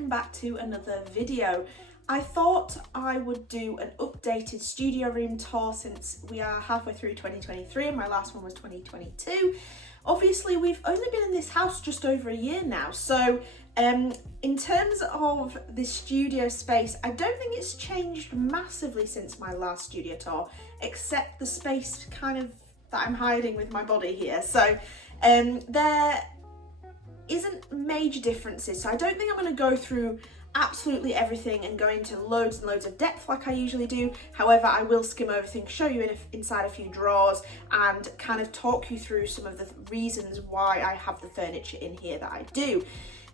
welcome back to another video. I thought I would do an updated studio room tour since we are halfway through 2023 and my last one was 2022. Obviously we've only been in this house just over a year now, so in terms of the studio space, I don't think it's changed massively since my last studio tour, except the space kind of that I'm hiding with my body here. So there isn't major differences, so I don't think I'm going to go through absolutely everything and go into loads and loads of depth like I usually do. However, I will skim over things, show you inside a few drawers and kind of talk you through some of the reasons why I have the furniture in here that I do.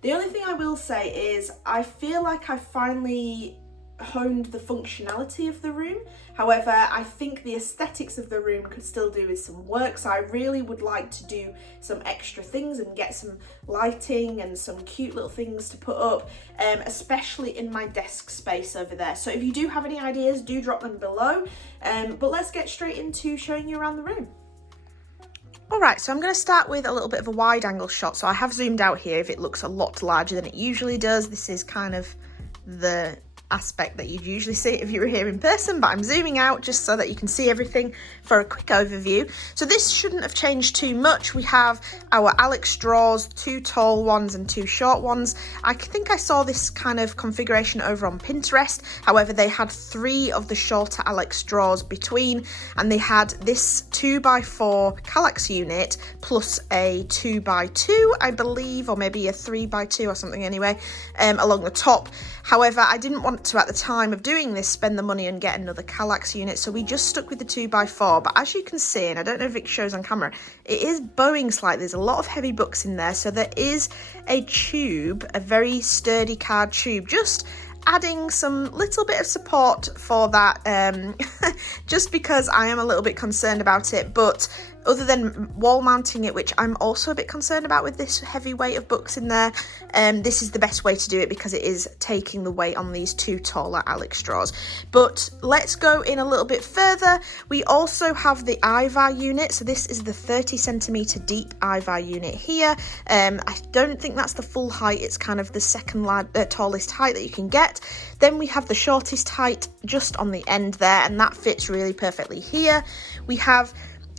The only thing I will say is I feel like I finally honed the functionality of the room. However, I think the aesthetics of the room could still do with some work, so I really would like to do some extra things and get some lighting and some cute little things to put up, especially in my desk space over there. So if you do have any ideas, do drop them below, but let's get straight into showing you around the room. Alright, so I'm going to start with a little bit of a wide angle shot. So I have zoomed out here if it looks a lot larger than it usually does. This is kind of the aspect that you'd usually see if you were here in person, but I'm zooming out just so that you can see everything for a quick overview. So this shouldn't have changed too much. We have our Alex drawers, 2 tall ones and 2 short ones. I think I saw this kind of configuration over on Pinterest. However, they had 3 of the shorter Alex drawers between, and they had this 2x4 Kallax unit plus a 2x2, I believe, or maybe a 3x2 or something anyway, along the top. However, I didn't want to, at the time of doing this, spend the money and get another Kallax unit, so we just stuck with the 2x4. But as you can see, and I don't know if it shows on camera, it is bowing slightly. There's a lot of heavy books in there, so there is a tube, a very sturdy card tube, just adding some little bit of support for that, just because I am a little bit concerned about it. But other than wall mounting it, which I'm also a bit concerned about with this heavy weight of books in there, this is the best way to do it because it is taking the weight on these 2 taller Alex drawers. But let's go in a little bit further. We also have the Ivar unit. So this is the 30cm deep Ivar unit here. I don't think that's the full height. It's kind of the second tallest height that you can get. Then we have the shortest height just on the end there, and that fits really perfectly here. We have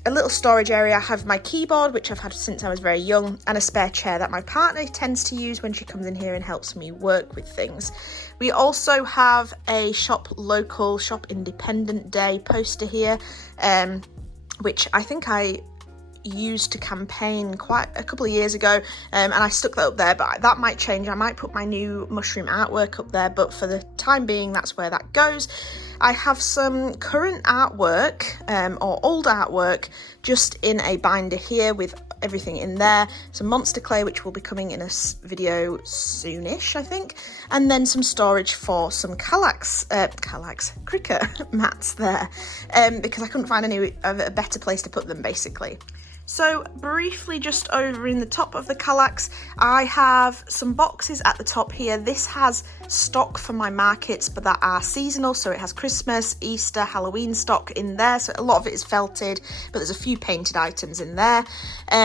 a little storage area. I have my keyboard, which I've had since I was very young, and a spare chair that my partner tends to use when she comes in here and helps me work with things. We also have a shop local, shop independent day poster here, which I think I used to campaign quite a couple of years ago, and I stuck that up there, but that might change. I might put my new mushroom artwork up there, but for the time being, that's where that goes. I have some current artwork, or old artwork, just in a binder here with everything in there. Some monster clay, which will be coming in a video soonish, I think, and then some storage for some Kallax cricket mats there, because I couldn't find a better place to put them, basically. So briefly, just over in the top of the Kallax, I have some boxes at the top here. This has stock for my markets, but that are seasonal, so it has Christmas, Easter, Halloween stock in there. So a lot of it is felted, but there's a few painted items in there.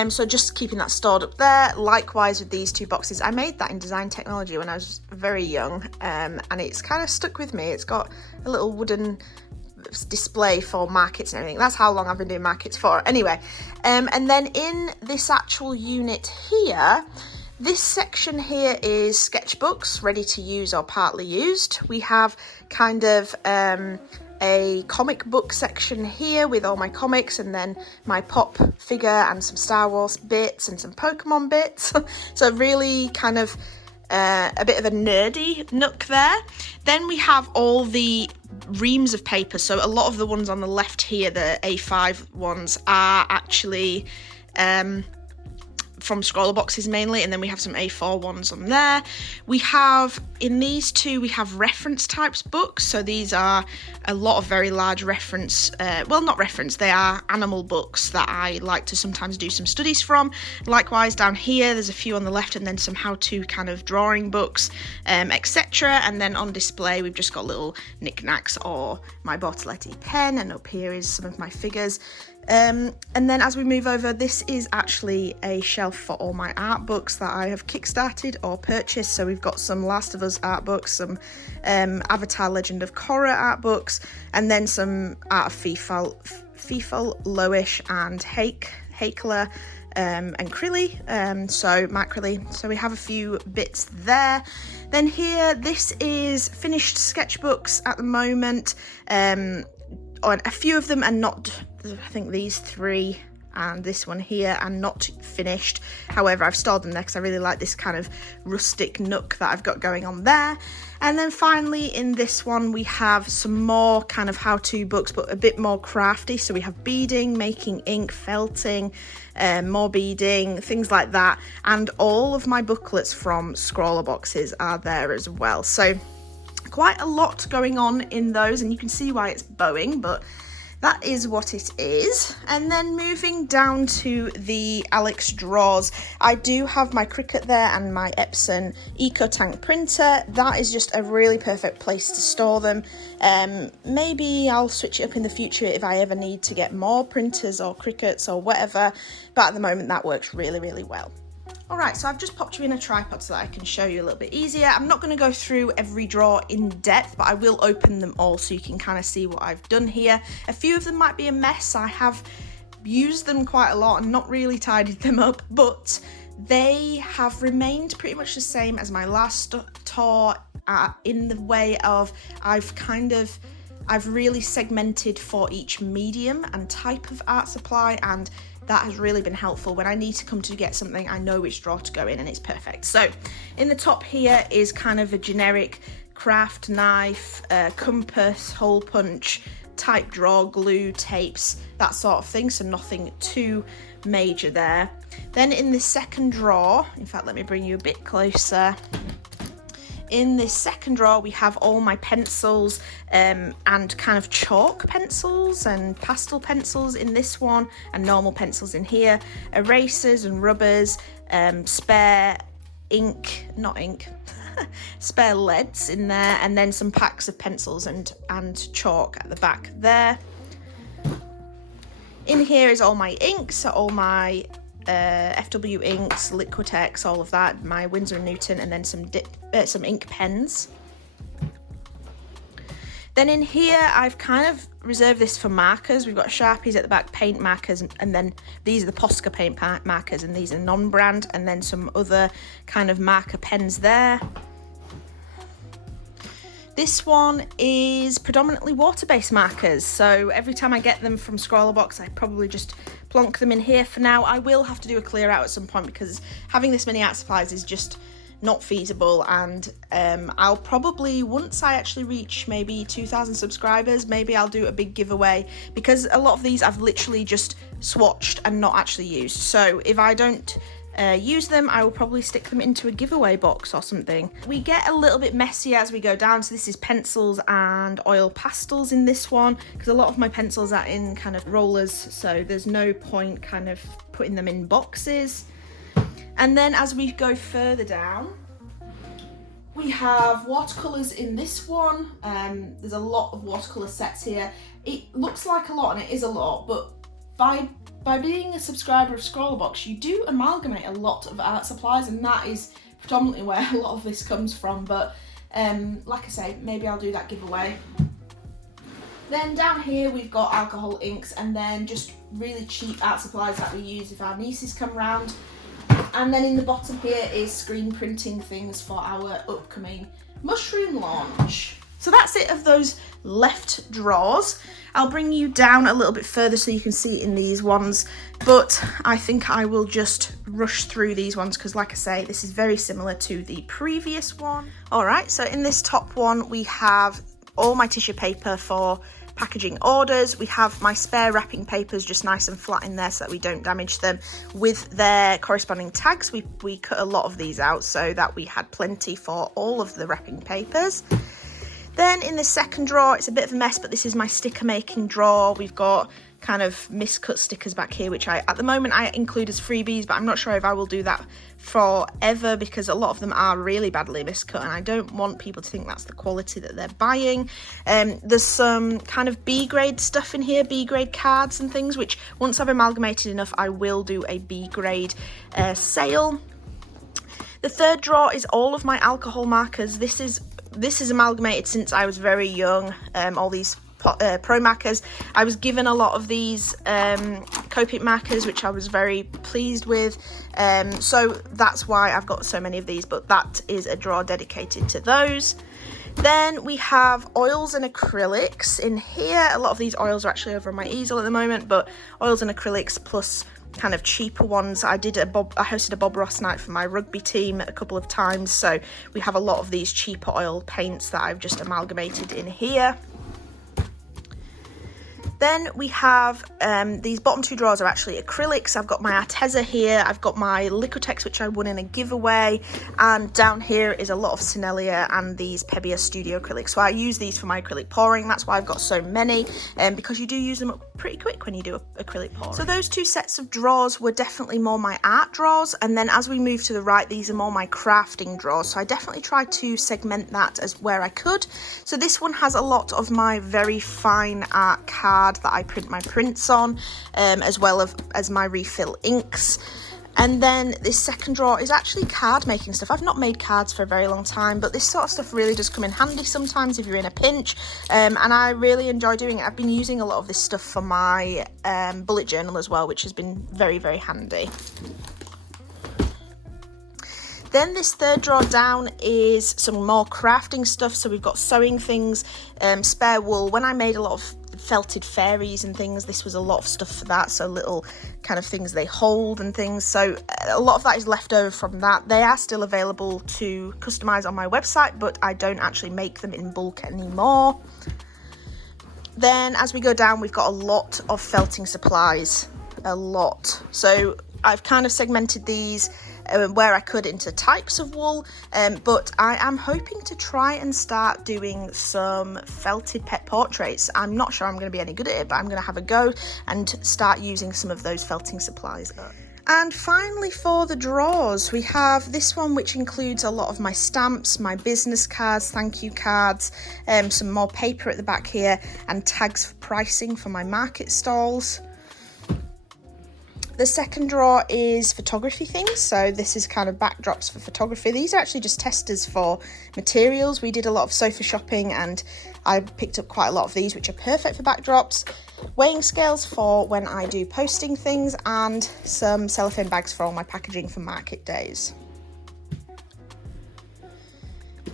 So just keeping that stored up there. Likewise with these 2 boxes, I made that in design technology when I was very young, and it's kind of stuck with me. It's got a little wooden display for markets and everything. That's how long I've been doing markets for. Anyway, and then in this actual unit here, this section here is sketchbooks ready to use or partly used. We have kind of a comic book section here with all my comics, and then my pop figure and some Star Wars bits and some Pokemon bits. So really kind of a bit of a nerdy nook there. Then we have all the reams of paper. So a lot of the ones on the left here, the A5 ones, are actually from scroller boxes mainly, and then we have some A4 ones on there. We have, in these 2, we have reference types books. So these are a lot of very large reference, well, not reference, they are animal books that I like to sometimes do some studies from. Likewise down here, there's a few on the left, and then some how-to kind of drawing books, etc. And then on display, we've just got little knickknacks or my Bortoletti pen, and up here is some of my figures. And then as we move over, this is actually a shelf for all my art books that I have kickstarted or purchased. So we've got some Last of Us art books, some Avatar Legend of Korra art books, and then some art of FIFA, Loish and Hakeler and Crilly, so Matt Crilly. So we have a few bits there. Then here, this is finished sketchbooks at the moment. A few of them are not, I think these 3 and this one here are not finished. However, I've stored them there because I really like this kind of rustic nook that I've got going on there. And then finally in this one we have some more kind of how-to books, but a bit more crafty. So we have beading, making ink, felting, more beading, things like that. And all of my booklets from Scrawler Boxes are there as well. So quite a lot going on in those, and you can see why it's bowing, but that is what it is. And then moving down to the Alex drawers, I do have my Cricut there and my Epson Eco Tank printer. That is just a really perfect place to store them. Maybe I'll switch it up in the future if I ever need to get more printers or Cricuts or whatever, but at the moment that works really, really well. Alright, so I've just popped you in a tripod so that I can show you a little bit easier. I'm not going to go through every drawer in depth, but I will open them all so you can kind of see what I've done here. A few of them might be a mess. I have used them quite a lot and not really tidied them up, but they have remained pretty much the same as my last tour, in the way of I've really segmented for each medium and type of art supply, and that has really been helpful. When I need to come to get something, I know which drawer to go in and it's perfect. So in the top here is kind of a generic craft knife, compass, hole punch, type drawer, glue, tapes, that sort of thing. So nothing too major there. Then in the second drawer, in fact, let me bring you a bit closer. In this second drawer, we have all my pencils and kind of chalk pencils and pastel pencils in this one, and normal pencils in here, erasers and rubbers, spare ink, not ink, spare leads in there, and then some packs of pencils and chalk at the back there. In here is all my inks, so all my FW inks, Liquitex, all of that, my Winsor & Newton, and then some ink pens. Then in here I've kind of reserved this for markers. We've got Sharpies at the back, paint markers, and then these are the Posca paint markers, and these are non-brand, and then some other kind of marker pens there. This one is predominantly water-based markers, so every time I get them from Scrawlerbox, I probably just plonk them in here for now. I will have to do a clear out at some point because having this many art supplies is just not feasible, and I'll probably, once I actually reach maybe 2,000 subscribers, maybe I'll do a big giveaway, because a lot of these I've literally just swatched and not actually used. So if I don't use them, I will probably stick them into a giveaway box or something. We get a little bit messy as we go down, so this is pencils and oil pastels in this one, because a lot of my pencils are in kind of rollers, so there's no point kind of putting them in boxes. And then as we go further down, we have watercolours in this one. There's a lot of watercolour sets here. It looks like a lot and it is a lot, but by being a subscriber of Scrawlerbox, you do amalgamate a lot of art supplies, and that is predominantly where a lot of this comes from. But like I say, maybe I'll do that giveaway. Then down here we've got alcohol inks, and then just really cheap art supplies that we use if our nieces come round. And then in the bottom here is screen printing things for our upcoming mushroom launch. So that's it of those left drawers. I'll bring you down a little bit further so you can see it in these ones, but I think I will just rush through these ones because, like I say, this is very similar to the previous one. All right, so in this top one, we have all my tissue paper for packaging orders. We have my spare wrapping papers just nice and flat in there so that we don't damage them, with their corresponding tags. We cut a lot of these out so that we had plenty for all of the wrapping papers. Then in the second drawer, it's a bit of a mess, but this is my sticker making drawer. We've got kind of miscut stickers back here, which at the moment I include as freebies, but I'm not sure if I will do that forever because a lot of them are really badly miscut and I don't want people to think that's the quality that they're buying. There's some kind of B grade stuff in here, B grade cards and things, which once I've amalgamated enough I will do a B grade sale. The third drawer is all of my alcohol markers. This is amalgamated since I was very young, all these pro markers. I was given a lot of these Copic markers, which I was very pleased with, so that's why I've got so many of these, but that is a drawer dedicated to those. Then we have oils and acrylics in here. A lot of these oils are actually over on my easel at the moment, but oils and acrylics plus kind of cheaper ones. I hosted a Bob Ross night for my rugby team a couple of times, so we have a lot of these cheaper oil paints that I've just amalgamated in here. Then we have these bottom two drawers are actually acrylics. I've got my Arteza here, I've got my Liquitex, which I won in a giveaway, and down here is a lot of Sennelier and these Pebia Studio acrylics. So I use these for my acrylic pouring. That's why I've got so many, because you do use them up pretty quick when you do acrylic pouring. So those two sets of drawers were definitely more my art drawers, and then as we move to the right, these are more my crafting drawers. So I definitely tried to segment that as where I could. So this one has a lot of my very fine art cards that I print my prints on, as well as my refill inks. And then this second drawer is actually card making stuff. I've not made cards for a very long time, but this sort of stuff really does come in handy sometimes if you're in a pinch, and I really enjoy doing it. I've been using a lot of this stuff for my bullet journal as well, which has been very, very handy. Then this third drawer down is some more crafting stuff. So we've got sewing things, spare wool. When I made a lot of felted fairies and things, this was a lot of stuff for that. So little kind of things they hold and things. So a lot of that is left over from that. They are still available to customize on my website, but I don't actually make them in bulk anymore. Then as we go down, we've got a lot of felting supplies, a lot. So I've kind of segmented these where I could into types of wool, but I am hoping to try and start doing some felted pet portraits. I'm not sure I'm going to be any good at it, but I'm going to have a go and start using some of those felting supplies. And finally, for the drawers, we have this one, which includes a lot of my stamps, my business cards, thank you cards, some more paper at the back here, and tags for pricing for my market stalls. The second drawer is photography things, so this is kind of backdrops for photography. These are actually just testers for materials. We did a lot of sofa shopping and I picked up quite a lot of these, which are perfect for backdrops. Weighing scales for when I do posting things, and some cellophane bags for all my packaging for market days.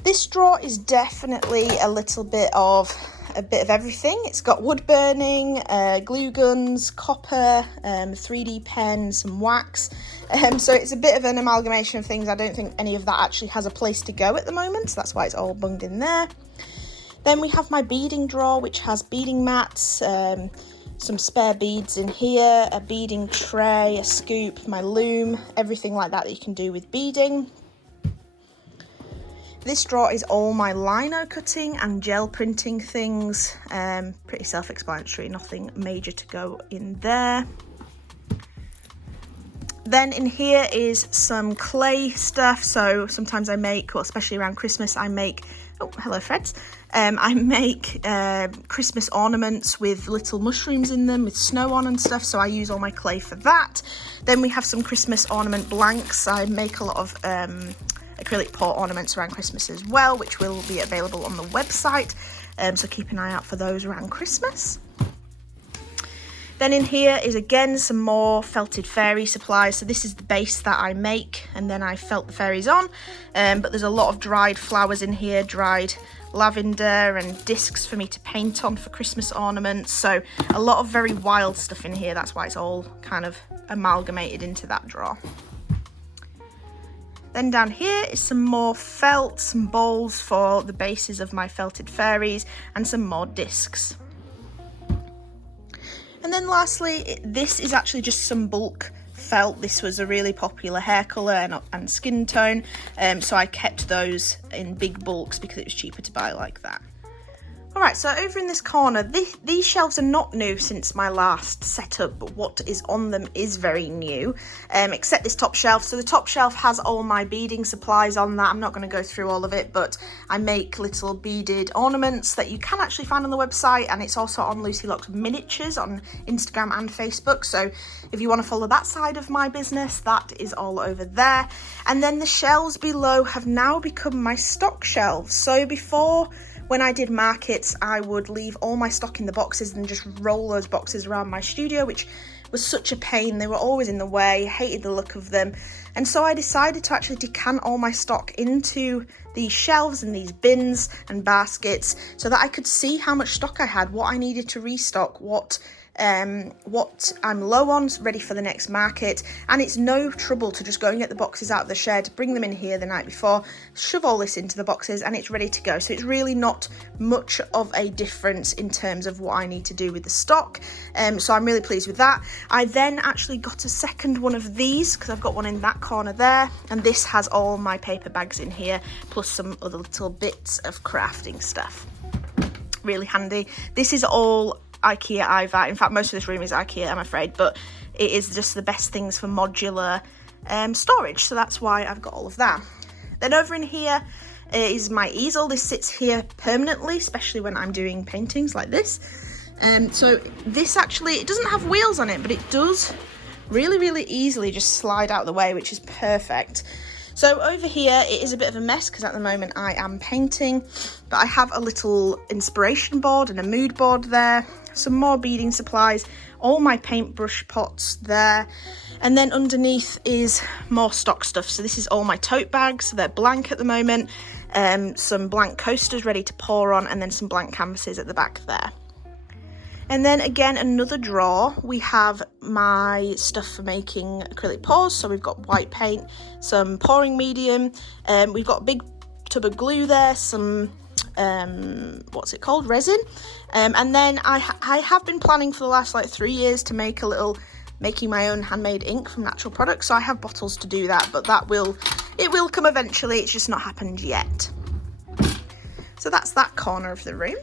This drawer is definitely a bit of everything. It's got wood burning, glue guns, copper, 3D pen, some wax. So it's a bit of an amalgamation of things. I don't think any of that actually has a place to go at the moment, so that's why it's all bunged in there. Then we have my beading drawer, which has beading mats, some spare beads in here, a beading tray, a scoop, my loom, everything like that you can do with beading. This drawer is all my lino cutting and gel printing things, pretty self-explanatory, nothing major to go in there. Then in here is some clay stuff, so sometimes I make, well, especially around Christmas, I make, oh, hello Freds, I make Christmas ornaments with little mushrooms in them with snow on and stuff, so I use all my clay for that. Then we have some Christmas ornament blanks. I make a lot of acrylic pour ornaments around Christmas as well, which will be available on the website, so keep an eye out for those around Christmas. Then in here is again some more felted fairy supplies. So this is the base that I make and then I felt the fairies on, but there's a lot of dried flowers in here, dried lavender and discs for me to paint on for Christmas ornaments. So a lot of very wild stuff in here, that's why it's all kind of amalgamated into that drawer. Then down here is some more felt, some bowls for the bases of my felted fairies, and some more discs. And then lastly, this is actually just some bulk felt. This was a really popular hair colour and skin tone, so I kept those in big bulks because it was cheaper to buy like that. All right, so over in this corner, these shelves are not new since my last setup, but what is on them is very new, except this top shelf. So the top shelf has all my beading supplies on that. I'm not going to go through all of it, but I make little beaded ornaments that you can actually find on the website, and it's also on Lucy Locks Miniatures on Instagram and Facebook. So if you want to follow that side of my business, that is all over there. And then the shelves below have now become my stock shelves. So before, when I did markets, I would leave all my stock in the boxes and just roll those boxes around my studio, which was such a pain. They were always in the way, hated the look of them. And so I decided to actually decant all my stock into these shelves and these bins and baskets so that I could see how much stock I had, what I needed to restock, what I'm low on, ready for the next market. And it's no trouble to just go and get the boxes out of the shed, bring them in here the night before, shove all this into the boxes, and it's ready to go. So it's really not much of a difference in terms of what I need to do with the stock. So I'm really pleased with that. I then actually got a second one of these because I've got one in that corner there, and this has all my paper bags in here, plus some other little bits of crafting stuff. Really handy. This is all IKEA either. In fact, most of this room is IKEA, I'm afraid, but it is just the best things for modular storage, so that's why I've got all of that. Then over in here is my easel. This sits here permanently, especially when I'm doing paintings like this. So this actually, it doesn't have wheels on it, but it does really easily just slide out the way, which is perfect. So over here, it is a bit of a mess because at the moment I am painting, but I have a little inspiration board and a mood board there, some more beading supplies, all my paintbrush pots there, and then underneath is more stock stuff. So this is all my tote bags, they're blank at the moment, some blank coasters ready to pour on, and then some blank canvases at the back there. And then again, another drawer, we have my stuff for making acrylic pours. So we've got white paint, some pouring medium, we've got a big tub of glue there, some, what's it called, resin. And then I have been planning for the last like 3 years to make a little, making my own handmade ink from natural products. So I have bottles to do that, but it will come eventually, it's just not happened yet. So that's that corner of the room.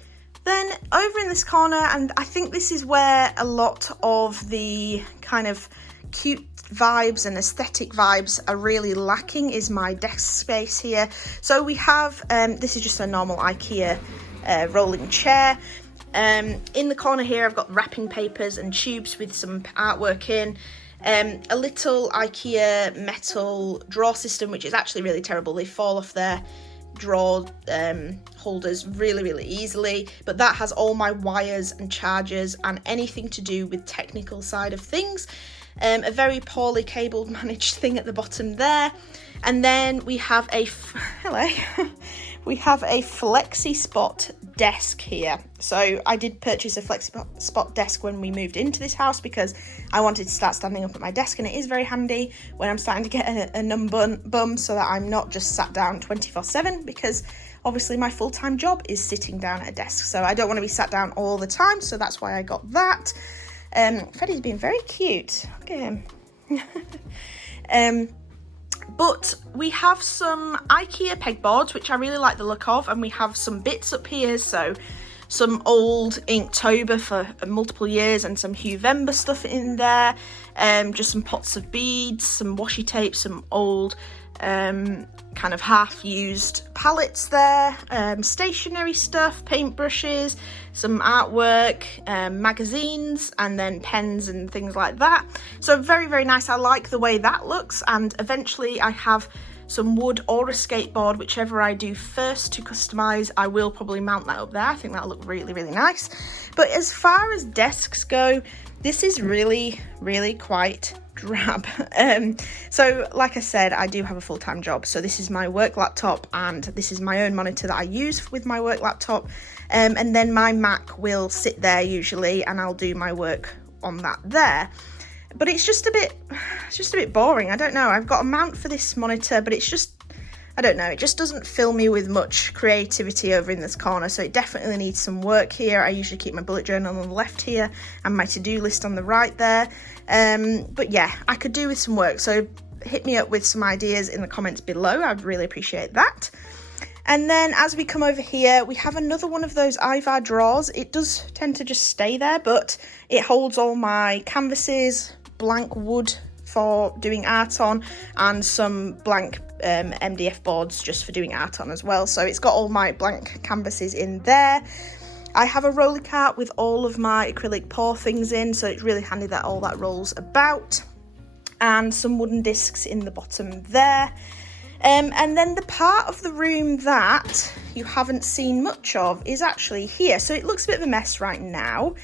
Then over in this corner, and I think this is where a lot of the kind of cute vibes and aesthetic vibes are really lacking, is my desk space here. So we have, this is just a normal IKEA rolling chair. In the corner here, I've got wrapping papers and tubes with some artwork in. A little IKEA metal drawer system, which is actually really terrible. They fall off their drawer holders really easily, but that has all my wires and chargers and anything to do with technical side of things. A very poorly cabled managed thing at the bottom there, and then we have a we have a flexi spot desk here. So I did purchase a flexi spot desk when we moved into this house because I wanted to start standing up at my desk, and it is very handy when I'm starting to get a numb bum so that I'm not just sat down 24/7, because obviously my full-time job is sitting down at a desk, so I don't want to be sat down all the time, so that's why I got that. Freddie's been very cute, look at him. But we have some IKEA pegboards, which I really like the look of, and we have some bits up here, so some old Inktober for multiple years and some Huevember stuff in there, just some pots of beads, some washi tape, some old kind of half-used palettes there, stationery stuff, paintbrushes, some artwork, magazines, and then pens and things like that. So very nice. I like the way that looks, and eventually I have some wood or a skateboard, whichever I do first to customize. I will probably mount that up there. I think that'll look really nice. But as far as desks go, this is really quite drab. So like I said, I do have a full-time job, so this is my work laptop, and this is my own monitor that I use with my work laptop, and then my Mac will sit there usually, and I'll do my work on that there. But it's just a bit boring. I don't know, I've got a mount for this monitor, but it's just, I don't know, it just doesn't fill me with much creativity over in this corner, so it definitely needs some work here. I usually keep my bullet journal on the left here and my to-do list on the right there. But yeah, I could do with some work, so hit me up with some ideas in the comments below. I'd really appreciate that. And then as we come over here, we have another one of those Ivar drawers. It does tend to just stay there, but it holds all my canvases, blank wood for doing art on, and some blank MDF boards just for doing art on as well. So it's got all my blank canvases in there. I have a roller cart with all of my acrylic pour things in, so it's really handy that all that rolls about. And some wooden discs in the bottom there. And then the part of the room that you haven't seen much of is actually here. So it looks a bit of a mess right now,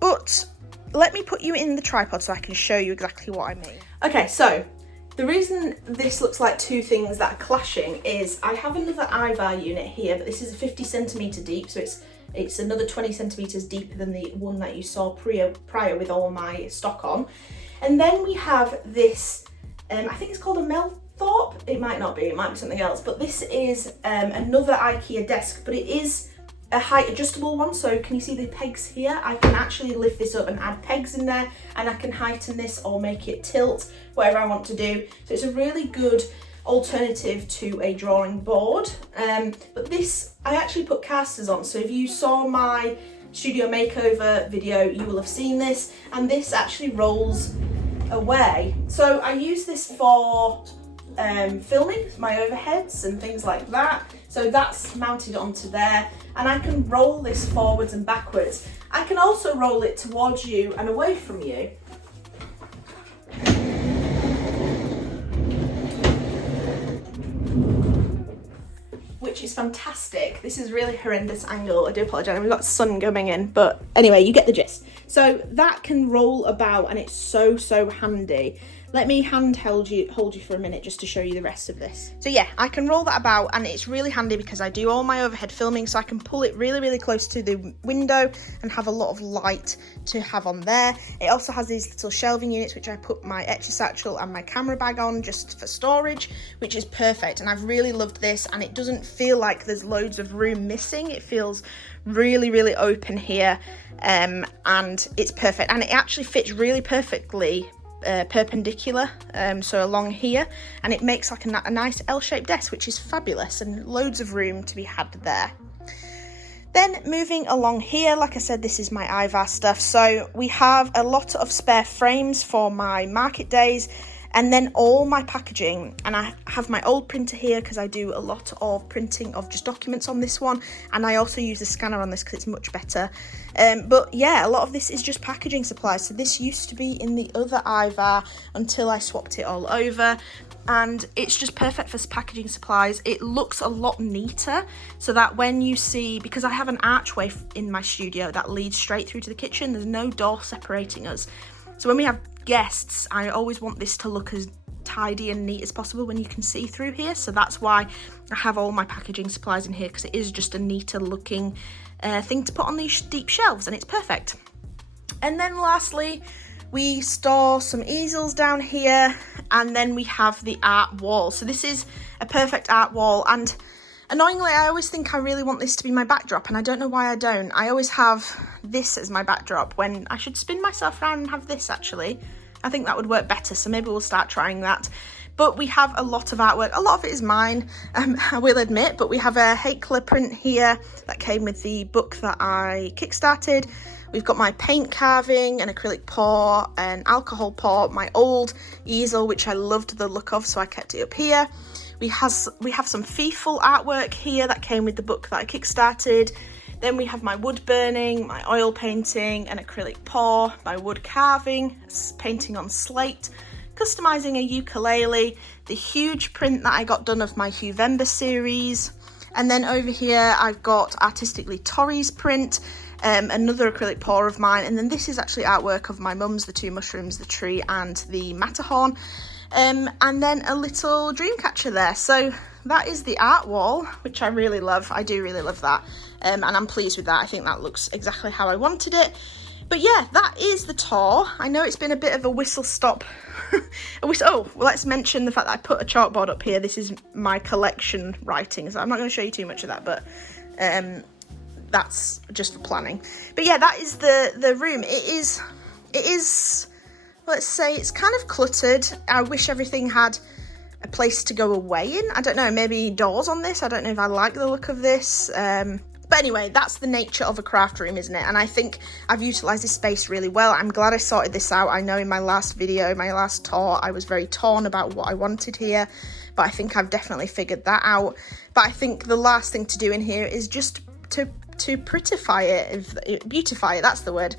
but let me put you in the tripod so I can show you exactly what I mean. Okay, so the reason this looks like two things that are clashing is I have another Ivar unit here, but this is 50 centimetre deep, so it's another 20 centimetres deeper than the one that you saw prior with all my stock on. And then we have this, I think it's called a Melthorpe. It might not be, it might be something else, but this is another IKEA desk, but it is a height adjustable one. So can you see the pegs here? I can actually lift this up and add pegs in there, and I can heighten this or make it tilt, whatever I want to do. So it's a really good alternative to a drawing board. But this, I actually put casters on. So if you saw my studio makeover video, you will have seen this, and this actually rolls away. So I use this for filming my overheads and things like that. So that's mounted onto there, and I can roll this forwards and backwards. I can also roll it towards you and away from you. Which is fantastic. This is really horrendous angle. I do apologise. We've got sun coming in, but anyway, you get the gist. So that can roll about, and it's so handy. Let me hold you for a minute just to show you the rest of this. So yeah, I can roll that about, and it's really handy because I do all my overhead filming, so I can pull it really close to the window and have a lot of light to have on there. It also has these little shelving units which I put my etcher satchel and my camera bag on just for storage, which is perfect, and I've really loved this, and it doesn't feel like there's loads of room missing. It feels really open here, and it's perfect, and it actually fits really perfectly perpendicular, so along here, and it makes like a nice L-shaped desk, which is fabulous, and loads of room to be had there. Then moving along here, like I said, this is my Ivar stuff. So we have a lot of spare frames for my market days, and then all my packaging, and I have my old printer here because I do a lot of printing of just documents on this one, and I also use a scanner on this because it's much better. But yeah, a lot of this is just packaging supplies. So this used to be in the other Ivar until I swapped it all over, and it's just perfect for packaging supplies. It looks a lot neater, so that when you see, because I have an archway in my studio that leads straight through to the kitchen, there's no door separating us. So when we have guests, I always want this to look as tidy and neat as possible when you can see through here. So that's why I have all my packaging supplies in here, because it is just a neater looking thing to put on these deep shelves, and it's perfect. And then lastly, we store some easels down here, and then we have the art wall. So this is a perfect art wall, and annoyingly, I always think I really want this to be my backdrop, and I don't know why I don't. I always have this as my backdrop when I should spin myself around and have this actually. I think that would work better, so maybe we'll start trying that. But we have a lot of artwork. A lot of it is mine, I will admit, but we have a Hakeler print here that came with the book that I kickstarted. We've got my paint carving, an acrylic pour, an alcohol pour, my old easel, which I loved the look of, so I kept it up here. We have some Feeful artwork here that came with the book that I kickstarted. Then we have my wood burning, my oil painting, an acrylic pour, my wood carving, painting on slate, customising a ukulele, the huge print that I got done of my Huevember series. And then over here I've got Artistically Tori's print, another acrylic pour of mine, and then this is actually artwork of my mum's, the two mushrooms, the tree and the Matterhorn. And then a little dream catcher there. So that is the art wall, which I really love. I do really love that, and I'm pleased with that. I think that looks exactly how I wanted it. But yeah, that is the tour. I know it's been a bit of a whistle stop. Oh, well, let's mention the fact that I put a chalkboard up here. This is my collection writing, so I'm not going to show you too much of that, but that's just for planning. But yeah, that is the room. It is, let's say, it's kind of cluttered. I wish everything had a place to go away in. I don't know, maybe doors on this. I don't know if I like the look of this. But anyway, that's the nature of a craft room, isn't it? And I think I've utilised this space really well. I'm glad I sorted this out. I know in my last video, my last tour, I was very torn about what I wanted here, but I think I've definitely figured that out. But I think the last thing to do in here is just to prettify it, beautify it, that's the word.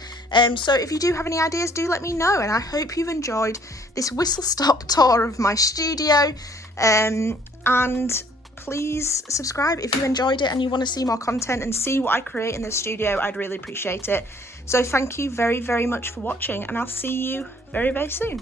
So if you do have any ideas, do let me know, and I hope you've enjoyed this whistle-stop tour of my studio, and please subscribe if you enjoyed it and you want to see more content and see what I create in the studio. I'd really appreciate it. So thank you very, very much for watching, and I'll see you very, very soon.